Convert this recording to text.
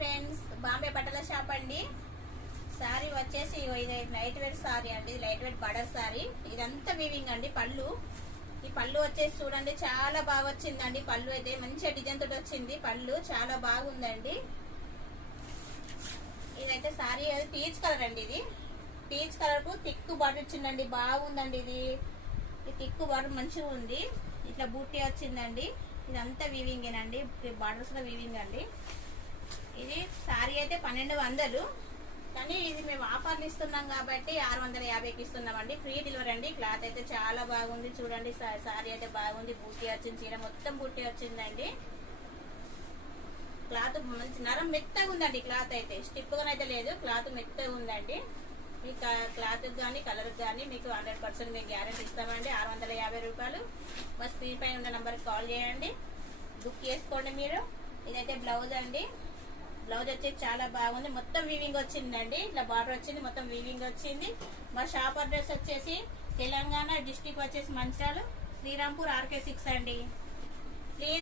Friends, Bombay బట్టల shop అండి. Sorry వచ్చేసి ఇది లైట్ వెయిట్ సారీ అండి, లైట్ వెయిట్ బడర్ సారీ. ఇదంతా వీవింగ్ అండి. పళ్ళు, ఈ పళ్ళు వచ్చేసి చూడండి చాలా బాగా వచ్చిందండి. పళ్ళు అయితే మంచిగా డిజైన్ తోటి వచ్చింది. పళ్ళు చాలా బాగుందండి. ఇదైతే సారీ పీచ్ కలర్ అండి. ఇది పీచ్ కలర్ కు థిక్ బార్డర్ వచ్చిందండి. బాగుందండి. ఇది ఈ థిక్ బార్డర్ మంచిగా ఉంది. ఇట్లా బూటీ వచ్చిందండి. ఇదంతా వీవింగేనండి, బార్డర్స్ లో వీవింగ్ అండి. ఇది సారీ అయితే 1200, కానీ ఇది మేము ఆఫర్లు ఇస్తున్నాం కాబట్టి 650కి ఇస్తున్నామండి. ఫ్రీ డెలివరీ అండి. క్లాత్ అయితే చాలా బాగుంది. చూడండి సారీ అయితే బాగుంది. బూటీ వచ్చింది, చీర మొత్తం బూటీ వచ్చిందండి. క్లాత్ మంచి నరం మెత్తగా ఉందండి. క్లాత్ అయితే స్టిప్ గా అయితే లేదు, క్లాత్ మెత్తగా ఉందండి. మీకు క్లాత్ కానీ కలర్ కానీ మీకు 100% మీకు గ్యారెంటీ ఇస్తామండి. 650 రూపాయలు. మా స్క్రీన్ పైన ఉన్న నంబర్కి కాల్ చేయండి, బుక్ చేసుకోండి మీరు. ఇదైతే బ్లౌజ్ అండి. బ్లౌజ్ వచ్చేసి చాలా బాగుంది. మొత్తం వీవింగ్ వచ్చిందండి. ఇట్లా బార్డర్ వచ్చింది, మొత్తం వీవింగ్ వచ్చింది. మా షాప్ అడ్రస్ వచ్చేసి తెలంగాణ డిస్ట్రిక్ట్ వచ్చేసి మంచిర్యాల, శ్రీరాంపూర్ RK6 అండి. ప్లీజ్